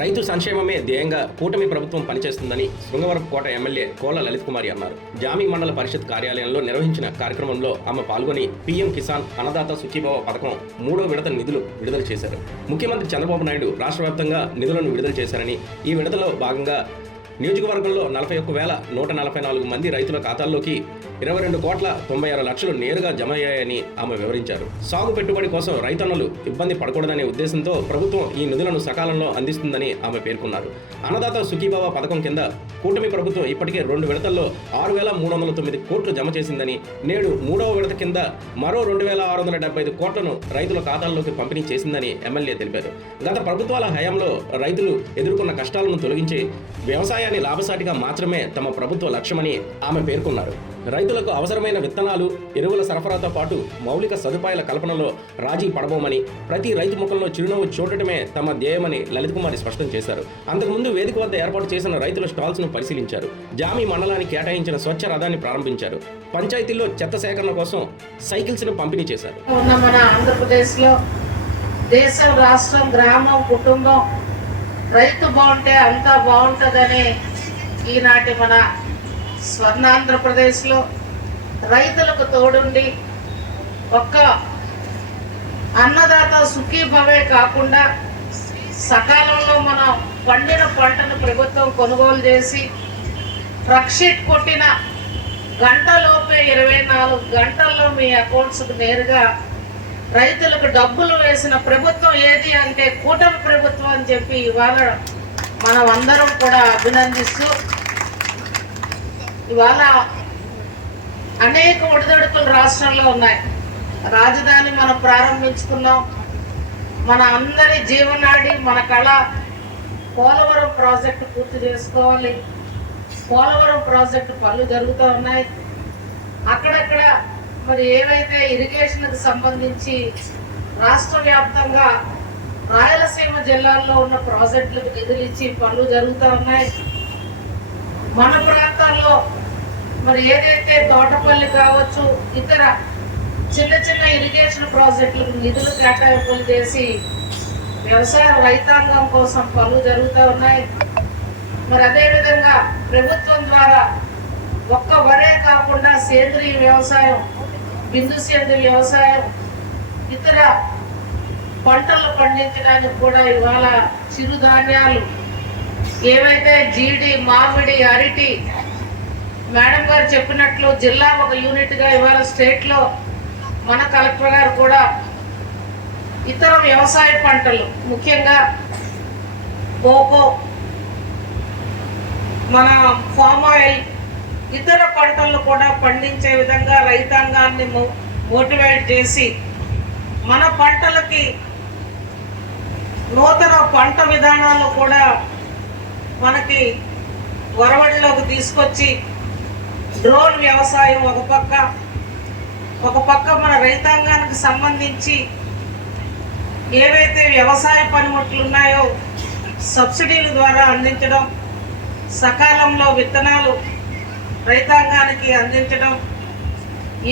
రైతు సంక్షేమమే ధ్యేయంగా కూటమి ప్రభుత్వం పనిచేస్తుందని శృంగవరపుకోట ఎమ్మెల్యే కోళ్ల లలిత్ కుమారి అన్నారు. జామి మండల పరిషత్ కార్యాలయంలో నిర్వహించిన కార్యక్రమంలో ఆమె పాల్గొని పీఎం కిసాన్ అన్నదాత సుఖీభవ పథకం 3వ విడత నిధులు విడుదల చేశారు. ముఖ్యమంత్రి చంద్రబాబు నాయుడు రాష్ట్ర వ్యాప్తంగా నిధులను విడుదల చేశారని, ఈ విడుదలలో భాగంగా నియోజకవర్గంలో 41,144 మంది రైతుల ఖాతాల్లోకి 22,96,00,000 నేరుగా జమ అయ్యాయని ఆమె వివరించారు. సాగు పెట్టుబడి కోసం రైతన్నలు ఇబ్బంది పడకూడదనే ఉద్దేశంతో ప్రభుత్వం ఈ నిధులను సకాలంలో అందిస్తుందని ఆమె పేర్కొన్నారు. అన్నదాత సుఖీభవ పథకం కింద కూటమి ప్రభుత్వం ఇప్పటికే 2 విడతల్లో 6,309 కోట్లు జమ చేసిందని, నేడు 3వ విడత కింద మరో 2,675 కోట్లను రైతుల ఖాతాల్లోకి పంపిణీ చేసిందని ఎమ్మెల్యే తెలిపారు. గత ప్రభుత్వాల హయాంలో రైతులు ఎదుర్కొన్న కష్టాలను తొలగించి వ్యవసాయాన్ని లాభసాటిగా మాత్రమే తమ ప్రభుత్వ లక్ష్యమని ఆమె పేర్కొన్నారు. రైతులకు అవసరమైన విత్తనాలు, ఎరువుల సరఫరాతో పాటు మౌలిక సదుపాయాల కల్పనలో రాజీ పడబోమని, ప్రతి రైతు ముఖంలో చిరునవ్వు చూడటమే తమ ధ్యేయమని లలిత్ కుమారి స్పష్టం చేశారు. అంతకుముందు వేదిక వద్ద ఏర్పాటు చేసిన రైతుల స్టాల్స్ ను పరిశీలించారు. జామి మండలానికి కేటాయించిన స్వచ్ఛ రథాన్ని ప్రారంభించారు. పంచాయతీల్లో చెత్త సేకరణ కోసం సైకిల్స్ ను పంపిణీ చేశారు. మన ఆంధ్రప్రదేశ్లో దేశం, రాష్ట్రం, గ్రామం, కుటుంబం, రైతు బాగుంటే అంతా బాగుంటుందని ఈనాటి మన స్వర్ణాంధ్రప్రదేశ్లో రైతులకు తోడుండి ఒక్క అన్నదాత సుఖీభవే కాకుండా సకాలంలో మనం పండిన పంటను ప్రభుత్వం కొనుగోలు చేసి ట్రక్ కొట్టిన గంటలోపే 24 గంటల్లో మీ అకౌంట్స్కు నేరుగా రైతులకు డబ్బులు వేసిన ప్రభుత్వం ఏది అంటే కూటమి ప్రభుత్వం అని చెప్పి ఇవాళ మనం అందరం కూడా అభినందిస్తూ, ఇవాళ అనేక ఒడిదొడుకులు రాష్ట్రంలో ఉన్నాయి. రాజధాని మనం ప్రారంభించుకున్నాం. మన అందరి జీవనాడి, మన కళ పోలవరం ప్రాజెక్టు పూర్తి చేసుకోవాలి. పోలవరం ప్రాజెక్టు పనులు జరుగుతూ ఉన్నాయి. అక్కడక్కడ మరి ఏవైతే ఇరిగేషన్కి సంబంధించి రాష్ట్ర వ్యాప్తంగా రాయలసీమ జిల్లాల్లో ఉన్న ప్రాజెక్టులకు నిధులు ఇచ్చి పనులు జరుగుతూ ఉన్నాయి. మన ప్రాంతాల్లో మరి ఏదైతే తోటపల్లి కావచ్చు, ఇతర చిన్న చిన్న ఇరిగేషన్ ప్రాజెక్టులకు నిధులు కేటాయింపులు చేసి వ్యవసాయ రైతాంగం కోసం పనులు జరుగుతూ ఉన్నాయి. మరి అదేవిధంగా ప్రభుత్వం ద్వారా ఒక్క వరే కాకుండా సేంద్రీయ వ్యవసాయం, బిందు సేంద్రీయ వ్యవసాయం, ఇతర పంటలు పండించడానికి కూడా ఇవాళ చిరుధాన్యాలు ఏవైతే జీడి, మామిడి, అరటి, మేడం గారు చెప్పినట్లు జిల్లా ఒక యూనిట్గా ఇవాళ స్టేట్లో మన కలెక్టర్ గారు కూడా ఇతర వ్యవసాయ పంటలు ముఖ్యంగా కోకో, మన ఫామ్ ఆయిల్, ఇతర పంటలను కూడా పండించే విధంగా రైతాంగాన్ని మోటివేట్ చేసి మన పంటలకి నూతన పంట విధానాలు కూడా మనకి ఒరవడిలోకి తీసుకొచ్చి డ్రోన్ వ్యవసాయం ఒక పక్క మన రైతాంగానికి సంబంధించి ఏవైతే వ్యవసాయ పనిముట్లు ఉన్నాయో సబ్సిడీల ద్వారా అందించడం, సకాలంలో విత్తనాలు రైతాంగానికి అందించడం,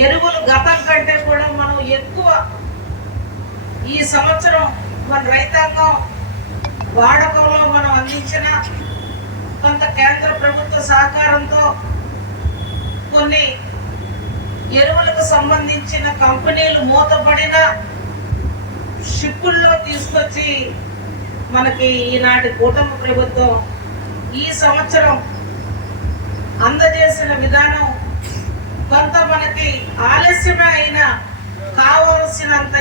ఎరువులు గతం కంటే కూడా మనం ఎక్కువ ఈ సంవత్సరం మన రైతాంగం వాడకంలో మనం అందించిన కొంత కేంద్ర ప్రభుత్వ సహకారంతో కొన్ని ఎరువులకు సంబంధించిన కంపెనీలు మూతపడిన షిప్పుల్లో తీసుకొచ్చి మనకి ఈనాటి కూటమి ప్రభుత్వం ఈ సంవత్సరం అందజేసిన విధానం కొంత మనకి ఆలస్యమే అయినా కావలసినంత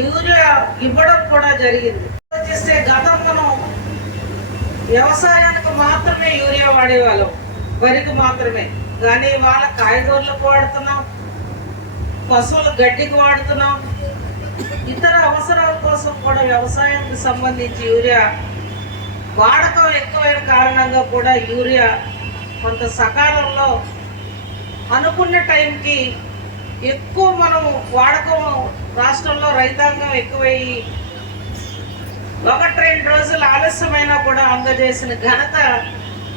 యూరియా ఇవ్వడం కూడా జరిగింది. వచ్చేస్తే గతం మనం వ్యవసాయానికి మాత్రమే యూరియా వాడేవాళ్ళం, వరికి మాత్రమే. కానీ వాళ్ళ కాయగూరలకు వాడుతున్నాం, పశువుల గడ్డికి వాడుతున్నాం, ఇతర అవసరాల కోసం కూడా వ్యవసాయానికి సంబంధించి యూరియా వాడకం ఎక్కువైన కారణంగా కూడా యూరియా కొంత సకాలంలో అనుకున్న టైంకి ఎక్కువ మనం వాడకం రాష్ట్రంలో రైతాంగం ఎక్కువయ్యి 1-2 రోజులు ఆలస్యమైనా కూడా అందజేసిన ఘనత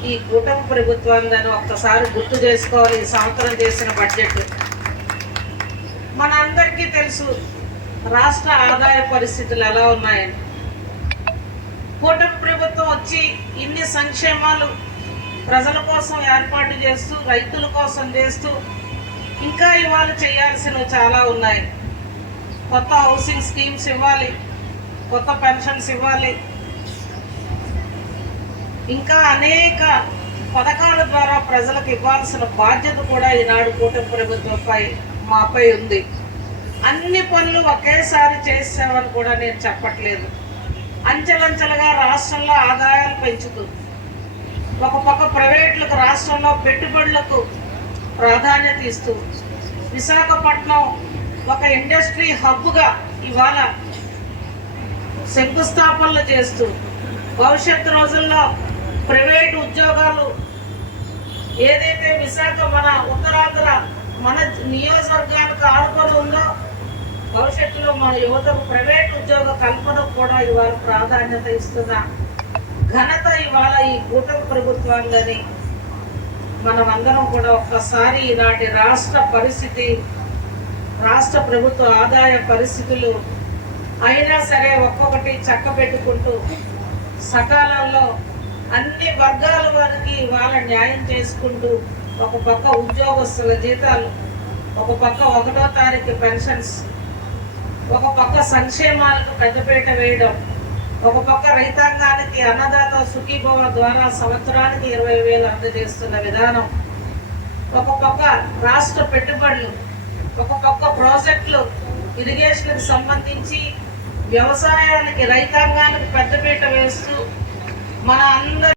ఈ కూటమి ప్రభుత్వాన్ని ఒక్కసారి గుర్తు చేసుకోవాలి. ఈ సంవత్సరం చేసిన బడ్జెట్ మన అందరికీ తెలుసు రాష్ట్ర ఆదాయ పరిస్థితులు ఎలా ఉన్నాయని. కూటమి ప్రభుత్వం వచ్చి ఇన్ని సంక్షేమాలు ప్రజల కోసం ఏర్పాటు చేస్తూ రైతుల కోసం చేస్తూ ఇంకా ఇవాళ చేయాల్సినవి చాలా ఉన్నాయి. కొత్త హౌసింగ్ స్కీమ్స్ ఇవ్వాలి, కొత్త పెన్షన్స్ ఇవ్వాలి, ఇంకా అనేక పథకాల ద్వారా ప్రజలకు ఇవ్వాల్సిన బాధ్యత కూడా ఈనాడు కూటమి ప్రభుత్వంపై మాపై ఉంది. అన్ని పనులు ఒకేసారి చేసామని కూడా నేను చెప్పట్లేదు. అంచెలంచెలుగా రాష్ట్రంలో ఆదాయాలు పెంచుతూ ఒక పక్క ప్రైవేట్లకు రాష్ట్రంలో పెట్టుబడులకు ప్రాధాన్యత ఇస్తూ విశాఖపట్నం ఒక ఇండస్ట్రీ హబ్గా ఇవాళ శంకుస్థాపనలు చేస్తూ భవిష్యత్తు రోజుల్లో ప్రైవేట్ ఉద్యోగాలు ఏదైతే విశాఖ మన ఉత్తరాంధ్ర మన నియోజకవర్గానికి ఆడుకొని ఉందో భవిష్యత్తులో మన యువతకు ప్రైవేట్ ఉద్యోగ కల్పనకు కూడా ఇవాళ ప్రాధాన్యత ఇస్తున్న ఘనత ఇవాళ ఈ కూటమి ప్రభుత్వాన్ని మనమందరం కూడా ఒక్కసారి ఈనాటి రాష్ట్ర పరిస్థితి, రాష్ట్ర ప్రభుత్వ ఆదాయ పరిస్థితులు అయినా సరే ఒక్కొక్కటి చక్కబెట్టుకుంటూ సకాలంలో అన్ని వర్గాల వారికి ఇవాళ న్యాయం చేసుకుంటూ ఒక పక్క ఉద్యోగస్తుల జీతాలు, ఒక పక్క 1వ తారీఖు పెన్షన్స్, ఒక పక్క సంక్షేమాలకు పెద్దపీట వేయడం, ఒక పక్క రైతాంగానికి అన్నదాత సుఖీభవ ద్వారా సంవత్సరానికి 20,000 అందజేస్తున్న విధానం, ఒక పక్క రాష్ట్ర పెట్టుబడులు, ఒక పక్క ప్రాజెక్టులు, ఇరిగేషన్కి సంబంధించి వ్యవసాయానికి రైతాంగానికి పెద్దపీట వేస్తూ మన అందరి